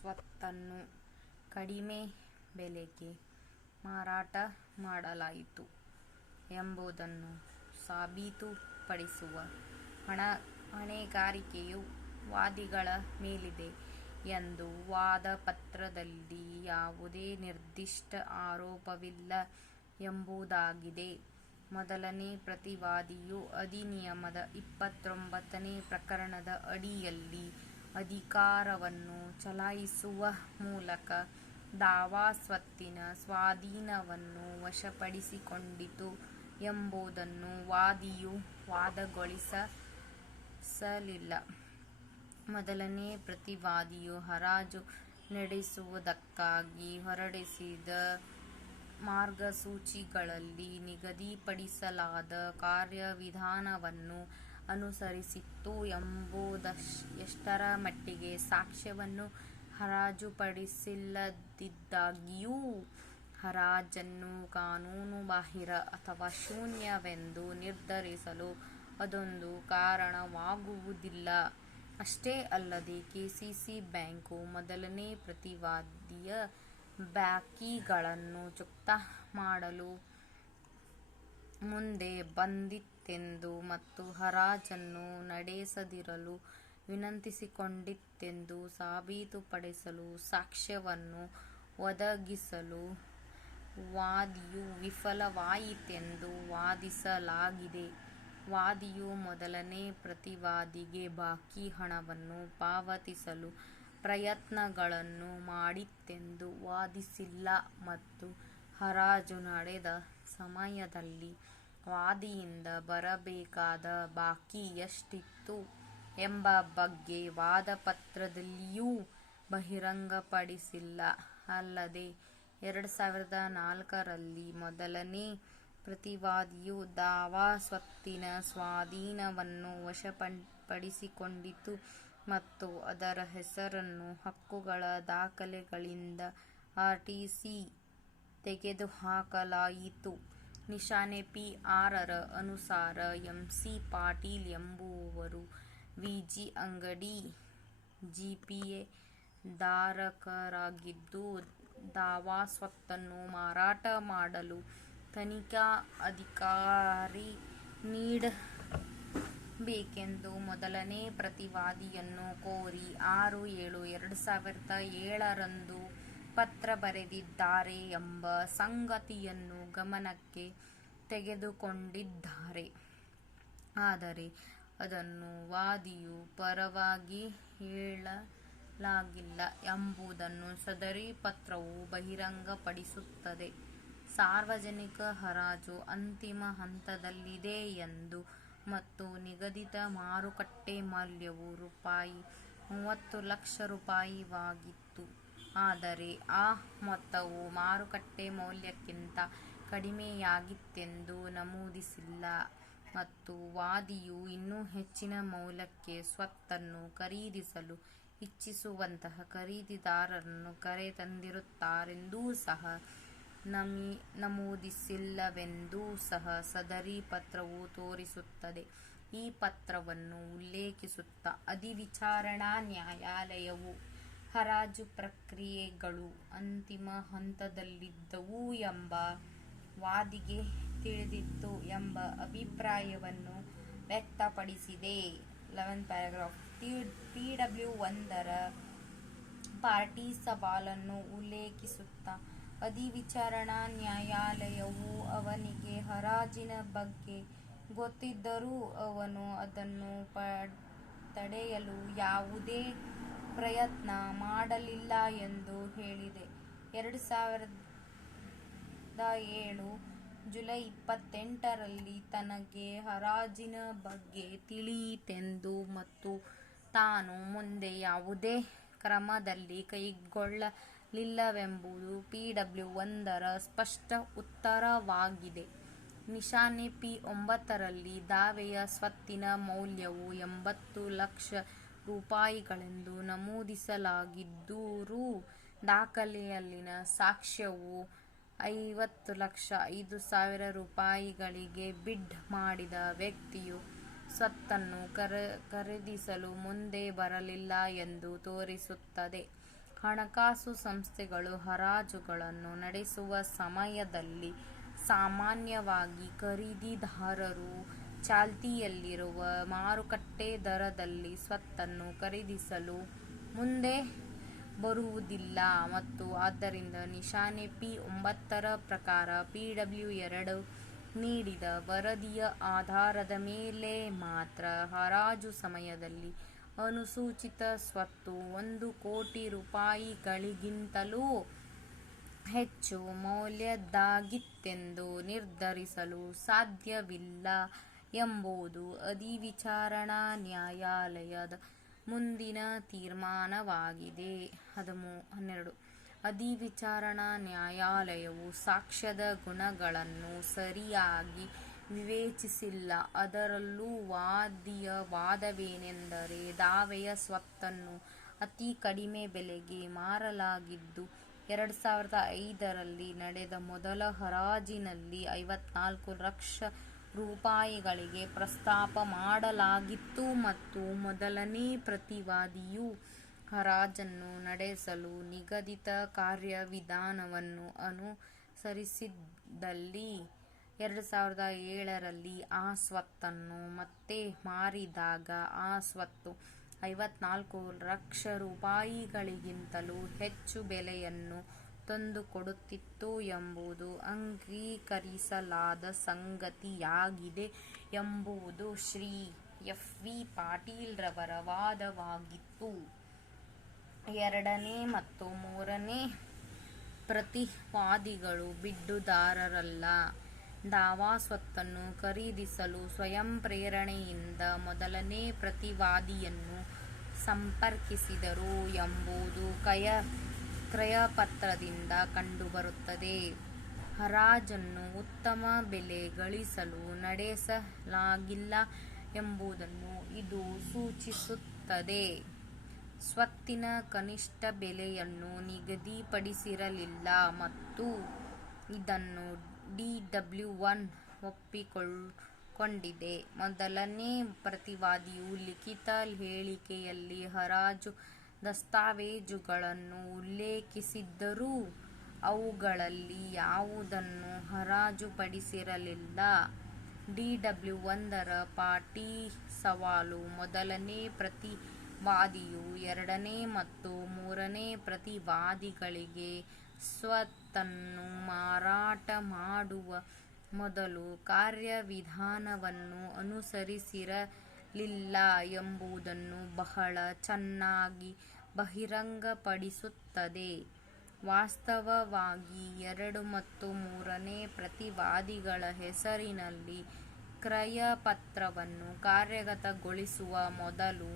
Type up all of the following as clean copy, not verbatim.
ಸ್ವತ್ತನ್ನು ಕಡಿಮೆ ಬೆಲೆಗೆ ಮಾರಾಟ ಮಾಡಲಾಯಿತು ಎಂಬುದನ್ನು ಸಾಬೀತುಪಡಿಸುವ ಹೊಣೆಗಾರಿಕೆಯು ವಾದಿಗಳ ಮೇಲಿದೆ ಎಂದು ವಾದಪತ್ರದಲ್ಲಿ ಯಾವುದೇ ನಿರ್ದಿಷ್ಟ ಆರೋಪವಿಲ್ಲ ಎಂಬುದಾಗಿದೆ. ಮೊದಲನೇ ಪ್ರತಿವಾದಿಯು ಅಧಿನಿಯಮದ 29ನೇ ಪ್ರಕರಣದ ಅಡಿಯಲ್ಲಿ ಅಧಿಕಾರವನ್ನು ಚಲಾಯಿಸುವ ಮೂಲಕ ದಾವಾ ಸ್ವತ್ತಿನ ಸ್ವಾಧೀನವನ್ನು ವಶಪಡಿಸಿಕೊಂಡಿತು ಎಂಬುದನ್ನು ವಾದಿಯು ವಾದಗೊಳಿಸಲಿಲ್ಲ. ಮೊದಲನೇ ಪ್ರತಿವಾದಿಯು ಹರಾಜು ನಡೆಸುವುದಕ್ಕಾಗಿ ಹೊರಡಿಸಿದ ಮಾರ್ಗಸೂಚಿಗಳಲ್ಲಿ ನಿಗದಿಪಡಿಸಲಾದ ಕಾರ್ಯವಿಧಾನವನ್ನು ಅನುಸರಿಸಿತ್ತು ಎಂಬುದೆಷ್ಟರ ಮಟ್ಟಿಗೆ ಸಾಕ್ಷ್ಯವನ್ನು ಹರಾಜುಪಡಿಸಿಲ್ಲದಿದ್ದಾಗ್ಯೂ ಹರಾಜನ್ನು ಕಾನೂನುಬಾಹಿರ ಅಥವಾ ಶೂನ್ಯವೆಂದು ನಿರ್ಧರಿಸಲು ಅದೊಂದು ಕಾರಣವಾಗುವುದಿಲ್ಲ. ಅಷ್ಟೇ ಅಲ್ಲದೆ ಕೆಸಿಸಿ ಬ್ಯಾಂಕು ಮೊದಲನೇ ಪ್ರತಿವಾದಿಯ ಬಾಕಿಗಳನ್ನು ಚುಕ್ತಾ ಮಾಡಲು ಮುಂದೆ ಬಂದಿತೆಂದು ಮತ್ತು ಹರಾಜನ್ನು ನಡೆಸದಿರಲು ವಿನಂತಿಸಿಕೊಂಡಿತೆಂದು ಸಾಬೀತುಪಡಿಸಲು ಸಾಕ್ಷ್ಯವನ್ನು ಒದಗಿಸಲು ವಾದಿಯು ವಿಫಲವಾಯಿತೆಂದು ವಾದಿಸಲಾಗಿದೆ. ವಾದಿಯು ಮೊದಲನೇ ಪ್ರತಿವಾದಿಗೆ ಬಾಕಿ ಹಣವನ್ನು ಪಾವತಿಸಲು ಪ್ರಯತ್ನಗಳನ್ನು ಮಾಡಿತೆಂದು ವಾದಿಸಿಲ್ಲ ಮತ್ತು ಹರಾಜು ನಡೆದ ಸಮಯದಲ್ಲಿ ವಾದಿಯಿಂದ ಬರಬೇಕಾದ ಬಾಕಿ ಎಷ್ಟಿತ್ತು ಎಂಬ ಬಗ್ಗೆ ವಾದಪತ್ರದಲ್ಲಿಯೂ ಬಹಿರಂಗಪಡಿಸಿಲ್ಲ. ಅಲ್ಲದೆ 2004ರಲ್ಲಿ ಮೊದಲನೇ ಪ್ರತಿವಾದಿಯು ದಾವಾ ಸ್ವತ್ತಿನ ಸ್ವಾಧೀನವನ್ನು ವಶಪಡಿಸಿಕೊಂಡಿತು ಮತ್ತು ಅದರ ಹೆಸರನ್ನು ಹಕ್ಕುಗಳ ದಾಖಲೆಗಳಿಂದ ಆರ್ಟಿಸಿ ತೆಗೆದುಹಾಕಲಾಯಿತು. ನಿಶಾನೆ P6ರ ಅನುಸಾರ ಎಂ.ಸಿ. ಪಾಟೀಲ್ ಎಂಬುವವರು ವಿ.ಜಿ. ಅಂಗಡಿ ಜಿಪಿಎ ಧಾರಕರಾಗಿದ್ದು, ದಾವಾ ಸ್ವತ್ತನ್ನು ಮಾರಾಟ ಮಾಡಲು ತನಿಖಾ ಅಧಿಕಾರಿ ನೀಡಬೇಕೆಂದು ಮೊದಲನೇ ಪ್ರತಿವಾದಿಯನ್ನು ಕೋರಿ 6/7/2007ರಂದು ಪತ್ರ ಬರೆದಿದ್ದಾರೆ ಎಂಬ ಸಂಗತಿಯನ್ನು ಗಮನಕ್ಕೆ ತೆಗೆದುಕೊಂಡಿದ್ದಾರೆ. ಆದರೆ ಅದನ್ನು ವಾದಿಯ ಪರವಾಗಿ ಹೇಳಲಾಗಿಲ್ಲ ಎಂಬುದನ್ನು ಸದರಿ ಪತ್ರವು ಬಹಿರಂಗಪಡಿಸುತ್ತದೆ. ಸಾರ್ವಜನಿಕ ಹರಾಜು ಅಂತಿಮ ಹಂತದಲ್ಲಿದೆ ಎಂದು ಮತ್ತು ನಿಗದಿತ ಮಾರುಕಟ್ಟೆ ಮೌಲ್ಯವು ₹30 ಲಕ್ಷವಾಗಿತ್ತು. ಆದರೆ ಆ ಮೊತ್ತವು ಮಾರುಕಟ್ಟೆ ಮೌಲ್ಯಕ್ಕಿಂತ ಕಡಿಮೆಯಾಗಿತ್ತೆಂದು ನಮೂದಿಸಿಲ್ಲ ಮತ್ತು ವಾದಿಯು ಇನ್ನೂ ಹೆಚ್ಚಿನ ಮೌಲ್ಯಕ್ಕೆ ಸ್ವತ್ತನ್ನು ಖರೀದಿಸಲು ಇಚ್ಛಿಸುವಂತಹ ಖರೀದಿದಾರರನ್ನು ಕರೆತಂದಿರುತ್ತಾರೆಂದೂ ಸಹ ನಮೂದಿಸಿಲ್ಲವೆಂದೂ ಸಹ ಸದರಿ ಪತ್ರವು ತೋರಿಸುತ್ತದೆ. ಈ ಪತ್ರವನ್ನು ಉಲ್ಲೇಖಿಸುತ್ತಾ ಅಧಿವಿಚಾರಣಾ ನ್ಯಾಯಾಲಯವು ಹರಾಜು ಪ್ರಕ್ರಿಯೆಗಳು ಅಂತಿಮ ಹಂತದಲ್ಲಿದ್ದವು ಎಂಬ ವಾದಿಗೆ ತಿಳಿದಿತ್ತು ಎಂಬ ಅಭಿಪ್ರಾಯವನ್ನು ವ್ಯಕ್ತಪಡಿಸಿದೆ. 11th paragraph PW1ರ ಪಾರ್ಟಿ ಸವಾಲನ್ನು ಉಲ್ಲೇಖಿಸುತ್ತಾ ಅಧಿವಿಚಾರಣಾ ನ್ಯಾಯಾಲಯವು ಅವನಿಗೆ ಹರಾಜಿನ ಬಗ್ಗೆ ಗೊತ್ತಿದ್ದರೂ ಅವನು ಅದನ್ನು ತಡೆಯಲು ಯಾವುದೇ ಪ್ರಯತ್ನ ಮಾಡಲಿಲ್ಲ ಎಂದು ಹೇಳಿದೆ. 2007 ಜುಲೈ 28ರಲ್ಲಿ ತನಗೆ ಹರಾಜಿನ ಬಗ್ಗೆ ತಿಳಿಯಿತೆಂದು ಮತ್ತು ತಾನು ಮುಂದೆ ಯಾವುದೇ ಕ್ರಮದಲ್ಲಿ ಕೈಗೊಳ್ಳಲಿಲ್ಲವೆಂಬುದು PW1ರ ಸ್ಪಷ್ಟ ಉತ್ತರವಾಗಿದೆ. ನಿಶಾನೆ P9ರಲ್ಲಿ ದಾವೆಯ ಸ್ವತ್ತಿನ ಮೌಲ್ಯವು ₹80 ಲಕ್ಷ ಗಳೆಂದು ನಮೂದಿಸಲಾಗಿದ್ದರೂ ದಾಖಲೆಯಲ್ಲಿನ ಸಾಕ್ಷ್ಯವು ₹50,05,000ಗಳಿಗೆ ಬಿಡ್ ಮಾಡಿದ ವ್ಯಕ್ತಿಯು ಸ್ವತ್ತನ್ನು ಖರೀದಿಸಲು ಮುಂದೆ ಬರಲಿಲ್ಲ ಎಂದು ತೋರಿಸುತ್ತದೆ. ಹಣಕಾಸು ಸಂಸ್ಥೆಗಳು ಹರಾಜುಗಳನ್ನು ನಡೆಸುವ ಸಮಯದಲ್ಲಿ ಸಾಮಾನ್ಯವಾಗಿ ಖರೀದಿದಾರರು ಚಾಲ್ತಿಯಲ್ಲಿರುವ ಮಾರುಕಟ್ಟೆ ದರದಲ್ಲಿ ಸ್ವತ್ತನ್ನು ಖರೀದಿಸಲು ಮುಂದೆ ಬರುವುದಿಲ್ಲ ಮತ್ತು ಆದ್ದರಿಂದ ನಿಶಾನೆ P9 ರ ಪ್ರಕಾರ PW2 ನೀಡಿದ ವರದಿಯ ಆಧಾರದ ಮೇಲೆ ಮಾತ್ರ ಹರಾಜು ಸಮಯದಲ್ಲಿ ಅನುಸೂಚಿತ ಸ್ವತ್ತು 1,00,00,000 ರೂಪಾಯಿಗಳಿಗಿಂತಲೂ ಹೆಚ್ಚು ಮೌಲ್ಯದ್ದಾಗಿತ್ತೆಂದು ನಿರ್ಧರಿಸಲು ಸಾಧ್ಯವಿಲ್ಲ ಎಂಬುದು ಅಧಿವಿಚಾರಣಾ ನ್ಯಾಯಾಲಯದ ಮುಂದಿನ ತೀರ್ಮಾನವಾಗಿದೆ. 12. ಅಧಿವಿಚಾರಣಾ ನ್ಯಾಯಾಲಯವು ಸಾಕ್ಷ್ಯದ ಗುಣಗಳನ್ನು ಸರಿಯಾಗಿ ವಿವೇಚಿಸಿಲ್ಲ. ಅದರಲ್ಲೂ ವಾದಿಯ ವಾದವೇನೆಂದರೆ, ದಾವೆಯ ಸ್ವತ್ತನ್ನು ಅತಿ ಕಡಿಮೆ ಬೆಲೆಗೆ ಮಾರಲಾಗಿದ್ದು 2005 ರಲ್ಲಿ ನಡೆದ ಮೊದಲ ಹರಾಜಿನಲ್ಲಿ 54 ಲಕ್ಷ ರೂಪಾಯಿಗಳಿಗೆ ಪ್ರಸ್ತಾಪ ಮಾಡಲಾಗಿತ್ತು ಮತ್ತು ಮೊದಲನೇ ಪ್ರತಿವಾದಿಯು ಹರಾಜನ್ನು ನಡೆಸಲು ನಿಗದಿತ ಕಾರ್ಯವಿಧಾನವನ್ನು ಅನುಸರಿಸಿದ್ದಲ್ಲಿ 2007 ರಲ್ಲಿ ಆ ಸ್ವತ್ತನ್ನು ಮತ್ತೆ ಮಾರಿದಾಗ ಆ ಸ್ವತ್ತು 54 ಲಕ್ಷ ರೂಪಾಯಿಗಳಿಗಿಂತಲೂ ಹೆಚ್ಚು ಬೆಲೆಯನ್ನು ತಂದುಕೊಡುತ್ತಿತ್ತು ಎಂಬುದು ಅಂಗೀಕರಿಸಲಾದ ಸಂಗತಿಯಾಗಿದೆ ಎಂಬುದು ಶ್ರೀ F.V. ಪಾಟೀಲ್ ರವರ ವಾದವಾಗಿತ್ತು. ಎರಡನೇ ಮತ್ತು ಮೂರನೇ ಪ್ರತಿವಾದಿಗಳು ಬಿಡ್ಡುದಾರರಲ್ಲ. ದಾವಾ ಸ್ವತ್ತನ್ನು ಖರೀದಿಸಲು ಸ್ವಯಂ ಪ್ರೇರಣೆಯಿಂದ ಮೊದಲನೇ ಪ್ರತಿವಾದಿಯನ್ನು ಸಂಪರ್ಕಿಸಿದರು ಎಂಬುದು ಕ್ರಯಪತ್ರದಿಂದ ಕಂಡುಬರುತ್ತದೆ. ಹರಾಜನ್ನು ಉತ್ತಮ ಬೆಲೆ ಗಳಿಸಲು ನಡೆಸಲಾಗಿಲ್ಲ ಎಂಬುದನ್ನು ಇದು ಸೂಚಿಸುತ್ತದೆ. ಸ್ವತ್ತಿನ ಕನಿಷ್ಠ ಬೆಲೆಯನ್ನು ನಿಗದಿಪಡಿಸಿರಲಿಲ್ಲ ಮತ್ತು ಇದನ್ನು DW1 ಒಪ್ಪಿಕೊಂಡಿದೆ. ಮೊದಲನೇ ಪ್ರತಿವಾದಿಯು ಲಿಖಿತ ಹೇಳಿಕೆಯಲ್ಲಿ ಹರಾಜು ದಸ್ತಾವೇಜುಗಳನ್ನು ಉಲ್ಲೇಖಿಸಿದ್ದರೂ ಅವುಗಳಲ್ಲಿ ಯಾವುದನ್ನೂ ಹರಾಜುಪಡಿಸಿರಲಿಲ್ಲ. DW1 ರ ಪಾಟಿ ಸವಾಲು ಮೊದಲನೇ ಪ್ರತಿವಾದಿಯು ಎರಡನೇ ಮತ್ತು ಮೂರನೇ ಪ್ರತಿವಾದಿಗಳಿಗೆ ಸ್ವತ್ತನ್ನು ಮಾರಾಟ ಮಾಡುವ ಮೊದಲು ಕಾರ್ಯವಿಧಾನವನ್ನು ಅನುಸರಿಸಿರಲಿಲ್ಲ ಎಂಬುದನ್ನು ಬಹಳ ಚೆನ್ನಾಗಿ ಬಹಿರಂಗಪಡಿಸುತ್ತದೆ. ವಾಸ್ತವವಾಗಿ 2 ಮತ್ತು 3ನೇ ಪ್ರತಿವಾದಿಗಳ ಹೆಸರಿನಲ್ಲಿ ಕ್ರಯಪತ್ರವನ್ನು ಕಾರ್ಯಗತಗೊಳಿಸುವ ಮೊದಲು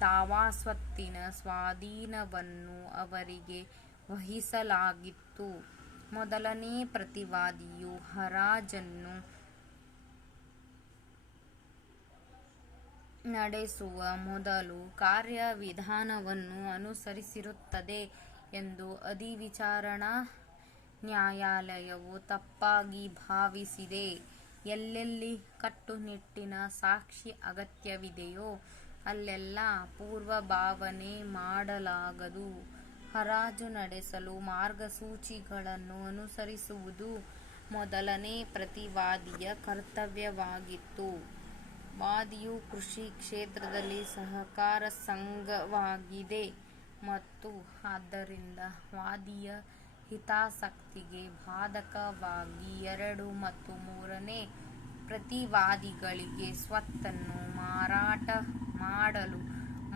ದಾವಾ ಸ್ವತ್ತಿನ ಸ್ವಾಧೀನವನ್ನು ಅವರಿಗೆ ವಹಿಸಲಾಗಿತ್ತು. ಮೊದಲನೇ ಪ್ರತಿವಾದಿಯು ಹರಾಜನ್ನು ನಡೆಸುವ ಮೊದಲು ಕಾರ್ಯವಿಧಾನವನ್ನು ಅನುಸರಿಸಿರುತ್ತದೆ ಎಂದು ಅಧಿವಿಚಾರಣಾ ನ್ಯಾಯಾಲಯವು ತಪ್ಪಾಗಿ ಭಾವಿಸಿದೆ. ಎಲ್ಲೆಲ್ಲಿ ಕಟ್ಟುನಿಟ್ಟಿನ ಸಾಕ್ಷಿ ಅಗತ್ಯವಿದೆಯೋ ಅಲ್ಲೆಲ್ಲ ಪೂರ್ವಭಾವನೆ ಮಾಡಲಾಗದು. ಹರಾಜು ನಡೆಸಲು ಮಾರ್ಗಸೂಚಿಗಳನ್ನು ಅನುಸರಿಸುವುದು ಮೊದಲನೇ ಪ್ರತಿವಾದಿಯ ಕರ್ತವ್ಯವಾಗಿತ್ತು. ವಾದಿಯು ಕೃಷಿ ಕ್ಷೇತ್ರದಲ್ಲಿ ಸಹಕಾರ ಸಂಘವಾಗಿದೆ ಮತ್ತು ಆದ್ದರಿಂದ ವಾದಿಯ ಹಿತಾಸಕ್ತಿಗೆ ಬಾಧಕವಾಗಿ 2 ಮತ್ತು 3ನೇ ಪ್ರತಿವಾದಿಗಳಿಗೆ ಸ್ವತ್ತನ್ನು ಮಾರಾಟ ಮಾಡಲು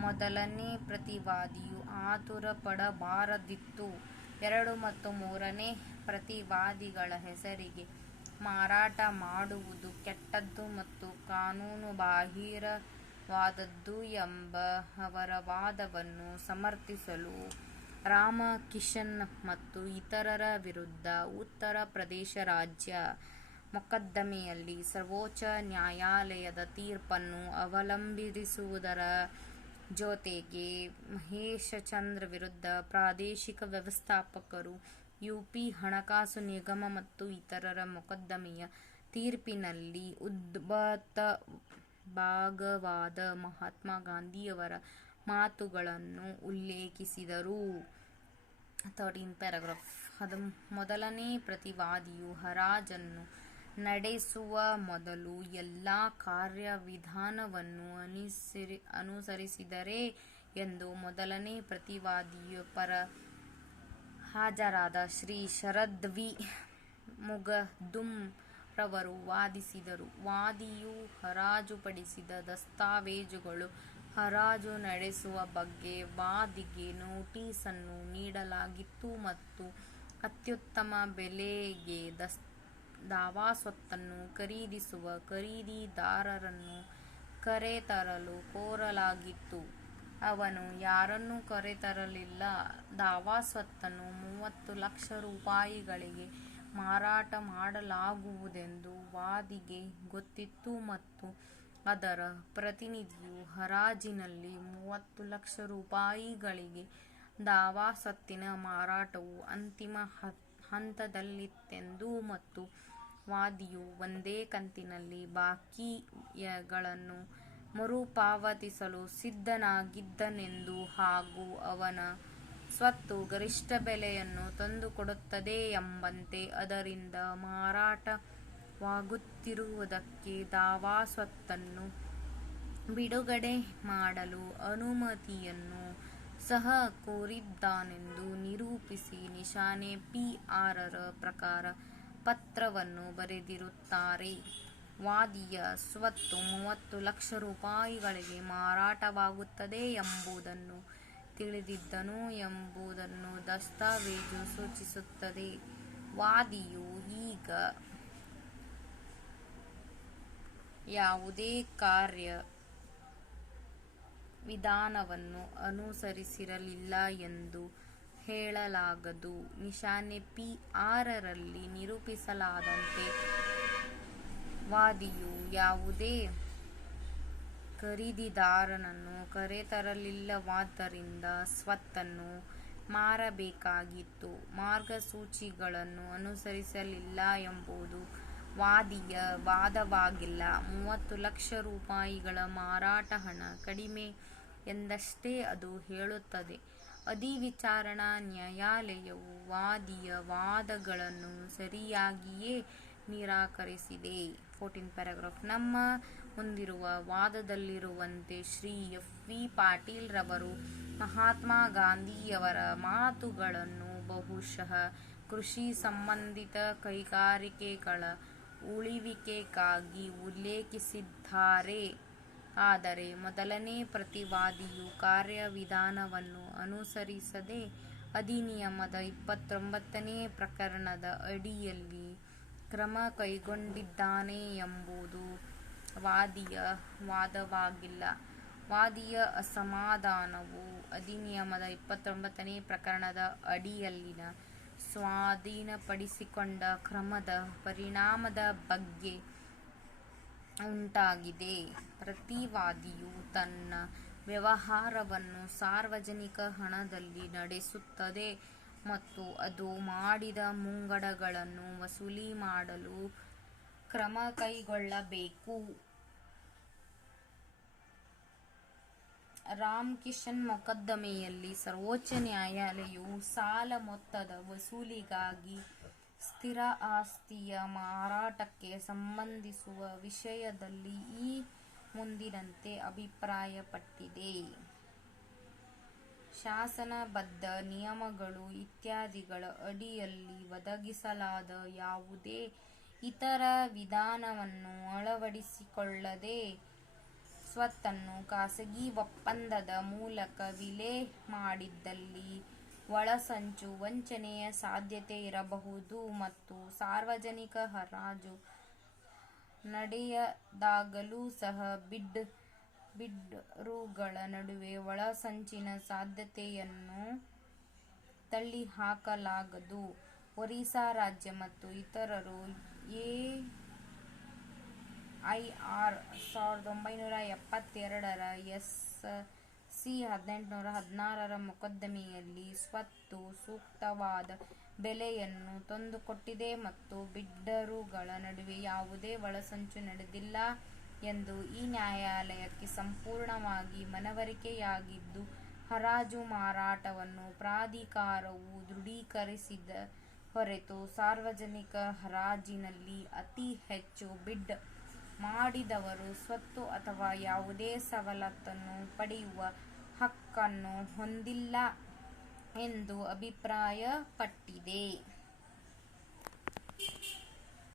ಮೊದಲನೇ ಪ್ರತಿವಾದಿಯು ಆತುರಪಡಬಾರದಿತ್ತು. 2 ಮತ್ತು 3ನೇ ಪ್ರತಿವಾದಿಗಳ ಹೆಸರಿಗೆ ಮಾರಾಟ ಮಾಡುವುದು ಕೆಟ್ಟದ್ದು ಮತ್ತು ಕಾನೂನುಬಾಹಿರವಾದದ್ದು ಎಂಬ ಅವರ ವಾದವನ್ನು ಸಮರ್ಥಿಸಲು ರಾಮಕಿಶನ್ ಮತ್ತು ಇತರರ ವಿರುದ್ಧ ಉತ್ತರ ಪ್ರದೇಶ ರಾಜ್ಯ ಮೊಕದ್ದಮೆಯಲ್ಲಿ ಸರ್ವೋಚ್ಚ ನ್ಯಾಯಾಲಯದ ತೀರ್ಪನ್ನು ಅವಲಂಬಿಸುವುದರ ಜೊತೆಗೆ ಮಹೇಶಚಂದ್ರ ವಿರುದ್ಧ ಪ್ರಾದೇಶಿಕ ವ್ಯವಸ್ಥಾಪಕರು, ಯುಪಿ ಹಣಕಾಸು ನಿಗಮ ಮತ್ತು ಇತರರ ಮೊಕದ್ದಮೆಯ ತೀರ್ಪಿನಲ್ಲಿ ಉದ್ಭೂತಭಾಗವಾದ ಮಹಾತ್ಮ ಗಾಂಧಿಯವರ ಮಾತುಗಳನ್ನು ಉಲ್ಲೇಖಿಸಿದರು. 13 ಪ್ಯಾರಾಗ್ರಾಫ್. ಮೊದಲನೇ ಪ್ರತಿವಾದಿಯು ಹರಾಜನ್ನು ನಡೆಸುವ ಮೊದಲು ಎಲ್ಲ ಕಾರ್ಯವಿಧಾನವನ್ನು ಅನುಸರಿಸಿದರೇ ಎಂದು ಮೊದಲನೇ ಪ್ರತಿವಾದಿಯ ಪರ ಹಾಜರಾದ ಶ್ರೀ ಶರದ್ ವಿ. ಮುಗದುಂ ರವರು ವಾದಿಸಿದರು. ವಾದಿಯು ಹರಾಜುಪಡಿಸಿದ ದಸ್ತಾವೇಜುಗಳು ಹರಾಜು ನಡೆಸುವ ಬಗ್ಗೆ ವಾದಿಗೆ ನೋಟಿಸನ್ನು ನೀಡಲಾಗಿತ್ತು ಮತ್ತು ಅತ್ಯುತ್ತಮ ಬೆಲೆಗೆ ದಾವಾ ಸ್ವತ್ತನ್ನು ಖರೀದಿಸುವ ಖರೀದಿದಾರರನ್ನು ಕರೆತರಲು ಕೋರಲಾಗಿತ್ತು. ಅವನು ಯಾರನ್ನೂ ಕರೆತರಲಿಲ್ಲ. ದಾವಾ ಸ್ವತ್ತನ್ನು 30 ಲಕ್ಷ ರೂಪಾಯಿಗಳಿಗೆ ಮಾರಾಟ ಮಾಡಲಾಗುವುದೆಂದು ವಾದಿಗೆ ಗೊತ್ತಿತ್ತು ಮತ್ತು ಅದರ ಪ್ರತಿನಿಧಿಯು ಹರಾಜಿನಲ್ಲಿ 30 ಲಕ್ಷ ರೂಪಾಯಿಗಳಿಗೆ ದಾವಾ ಸ್ವತ್ತಿನ ಮಾರಾಟವು ಅಂತಿಮ ಹಂತದಲ್ಲಿತ್ತೆಂದು ಮತ್ತು ವಾದಿಯು ಒಂದೇ ಕಂತಿನಲ್ಲಿ ಬಾಕಿಗಳನ್ನು ಮರುಪಾವತಿಸಲು ಸಿದ್ಧನಾಗಿದ್ದನೆಂದು ಹಾಗೂ ಅವನ ಸ್ವತ್ತು ಗರಿಷ್ಠ ಬೆಲೆಯನ್ನು ತಂದುಕೊಡುತ್ತದೆ ಎಂಬಂತೆ ಅದರಿಂದ ಮಾರಾಟವಾಗುತ್ತಿರುವುದಕ್ಕೆ ದಾವಾ ಸ್ವತ್ತನ್ನು ಬಿಡುಗಡೆ ಮಾಡಲು ಅನುಮತಿಯನ್ನು ಸಹ ಕೋರಿದ್ದಾನೆಂದು ನಿರೂಪಿಸಿ ನಿಶಾನೆ P6ರ ಪ್ರಕಾರ ಪತ್ರವನ್ನು ಬರೆದಿರುತ್ತಾರೆ. ವಾದಿಯ ಸ್ವತ್ತು 30 ಲಕ್ಷ ರೂಪಾಯಿಗಳಿಗೆ ಮಾರಾಟವಾಗುತ್ತದೆ ಎಂಬುದನ್ನು ತಿಳಿದಿದ್ದನು ಎಂಬುದನ್ನು ದಸ್ತಾವೇಜು ಸೂಚಿಸುತ್ತದೆ. ವಾದಿಯು ಈಗ ಯಾವುದೇ ಕಾರ್ಯವಿಧಾನವನ್ನು ಅನುಸರಿಸಿರಲಿಲ್ಲ ಎಂದು ಹೇಳಲಾಗದು. ನಿಶಾನೆ P6ರಲ್ಲಿ ನಿರೂಪಿಸಲಾದಂತೆ ವಾದಿಯು ಯಾವುದೇ ಖರೀದಿದಾರನನ್ನು ಕರೆತರಲಿಲ್ಲವಾದ್ದರಿಂದ ಸ್ವತ್ತನ್ನು ಮಾರಬೇಕಾಗಿತ್ತು. ಮಾರ್ಗಸೂಚಿಗಳನ್ನು ಅನುಸರಿಸಲಿಲ್ಲ ಎಂಬುದು ವಾದಿಯ ವಾದವಾಗಿಲ್ಲ. 30 ಲಕ್ಷ ರೂಪಾಯಿಗಳ ಮಾರಾಟ ಹಣ ಕಡಿಮೆ ಎಂದಷ್ಟೇ ಅದು ಹೇಳುತ್ತದೆ. ಅಧಿವಿಚಾರಣಾ ನ್ಯಾಯಾಲಯವು ವಾದಿಯ ವಾದಗಳನ್ನು ಸರಿಯಾಗಿಯೇ ನಿರಾಕರಿಸಿದೆ. 14 ಪ್ಯಾರಾಗ್ರಾಫ್. ನಮ್ಮ ಮುಂದಿರುವ ವಾದದಲ್ಲಿರುವಂತೆ ಶ್ರೀ ಎಫ್. ವಿ. ಪಾಟೀಲ್ ರವರು ಮಹಾತ್ಮ ಗಾಂಧಿಯವರ ಮಾತುಗಳನ್ನು ಬಹುಶಃ ಕೃಷಿ ಸಂಬಂಧಿತ ಕೈಗಾರಿಕೆಗಳ ಉಳಿವಿಕೆಗಾಗಿ ಉಲ್ಲೇಖಿಸಿದ್ದಾರೆ. ಆದರೆ ಮೊದಲನೇ ಪ್ರತಿವಾದಿಯು ಕಾರ್ಯವಿಧಾನವನ್ನು ಅನುಸರಿಸದೆ ಅಧಿನಿಯಮದ 29ನೇ ಪ್ರಕರಣದ ಅಡಿಯಲ್ಲಿ ಕ್ರಮ ಕೈಗೊಂಡಿದ್ದಾನೆ ಎಂಬುದು ವಾದಿಯ ವಾದವಾಗಿಲ್ಲ. ವಾದಿಯ ಅಸಮಾಧಾನವು ಅಧಿನಿಯಮದ 29ನೇ ಪ್ರಕರಣದ ಅಡಿಯಲ್ಲಿನ ಸ್ವಾಧೀನಪಡಿಸಿಕೊಂಡ ಕ್ರಮದ ಪರಿಣಾಮದ ಬಗ್ಗೆ ಉಂಟಾಗಿದೆ. ಪ್ರತಿವಾದಿಯು ತನ್ನ ವ್ಯವಹಾರವನ್ನು ಸಾರ್ವಜನಿಕ ಹಣದಲ್ಲಿ ನಡೆಸುತ್ತದೆ ಮತ್ತು ಅದು ಮಾಡಿದ ಮುಂಗಡಗಳನ್ನು ವಸೂಲಿ ಮಾಡಲು ಕ್ರಮ ಕೈಗೊಳ್ಳಬೇಕು. ರಾಮ್ ಕಿಶನ್ ಮೊಕದ್ದಮೆಯಲ್ಲಿ ಸರ್ವೋಚ್ಚ ನ್ಯಾಯಾಲಯವು ಸಾಲ ಮೊತ್ತದ ವಸೂಲಿಗಾಗಿ ಸ್ಥಿರ ಆಸ್ತಿಯ ಮಾರಾಟಕ್ಕೆ ಸಂಬಂಧಿಸುವ ವಿಷಯದಲ್ಲಿ ಈ ಮುಂದಿನಂತೆ ಅಭಿಪ್ರಾಯಪಟ್ಟಿದೆ. ಶಾಸನಬದ್ಧ ನಿಯಮಗಳು ಇತ್ಯಾದಿಗಳ ಅಡಿಯಲ್ಲಿ ಒದಗಿಸಲಾದ ಯಾವುದೇ ಇತರ ವಿಧಾನವನ್ನು ಅಳವಡಿಸಿಕೊಳ್ಳದೆ ಸ್ವತ್ತನ್ನು ಖಾಸಗಿ ಒಪ್ಪಂದದ ಮೂಲಕ ವಿಲೆ ಮಾಡಿದ್ದಲ್ಲಿ ಒಳಸಂಚು ವಂಚನೆಯ ಸಾಧ್ಯತೆ ಇರಬಹುದು ಮತ್ತು ಸಾರ್ವಜನಿಕ ಹರಾಜು ನಡೆಯದಾಗಲೂ ಸಹ ಬಿಡ್ಡರುಗಳ ನಡುವೆ ಒಳಸಂಚಿನ ಸಾಧ್ಯತೆಯನ್ನು ತಳ್ಳಿಹಾಕಲಾಗದು. ಒರಿಸ್ಸಾ ರಾಜ್ಯ ಮತ್ತು ಇತರರು ಎಐಆರ್ 1972ರ ಎಸ್.ಸಿ. 1816ರ ಮೊಕದ್ದಮೆಯಲ್ಲಿ ಸ್ವತ್ತು ಸೂಕ್ತವಾದ ಬೆಲೆಯನ್ನು ತಂದುಕೊಟ್ಟಿದೆ ಮತ್ತು ಬಿಡ್ಡರುಗಳ ನಡುವೆ ಯಾವುದೇ ಒಳಸಂಚು ನಡೆದಿಲ್ಲ ಎಂದು ಈ ನ್ಯಾಯಾಲಯಕ್ಕೆ ಸಂಪೂರ್ಣವಾಗಿ ಮನವರಿಕೆಯಾಗಿದ್ದು ಹರಾಜು ಮಾರಾಟವನ್ನು ಪ್ರಾಧಿಕಾರವು ದೃಢೀಕರಿಸಿದ ಹೊರತು ಸಾರ್ವಜನಿಕ ಹರಾಜಿನಲ್ಲಿ ಅತಿ ಹೆಚ್ಚು ಬಿಡ್ ಮಾಡಿದವರು ಸ್ವತ್ತು ಅಥವಾ ಯಾವುದೇ ಸವಲತ್ತನ್ನು ಪಡೆಯುವ ಹಕ್ಕನ್ನು ಹೊಂದಿಲ್ಲ ಎಂದು ಅಭಿಪ್ರಾಯಪಟ್ಟಿದೆ.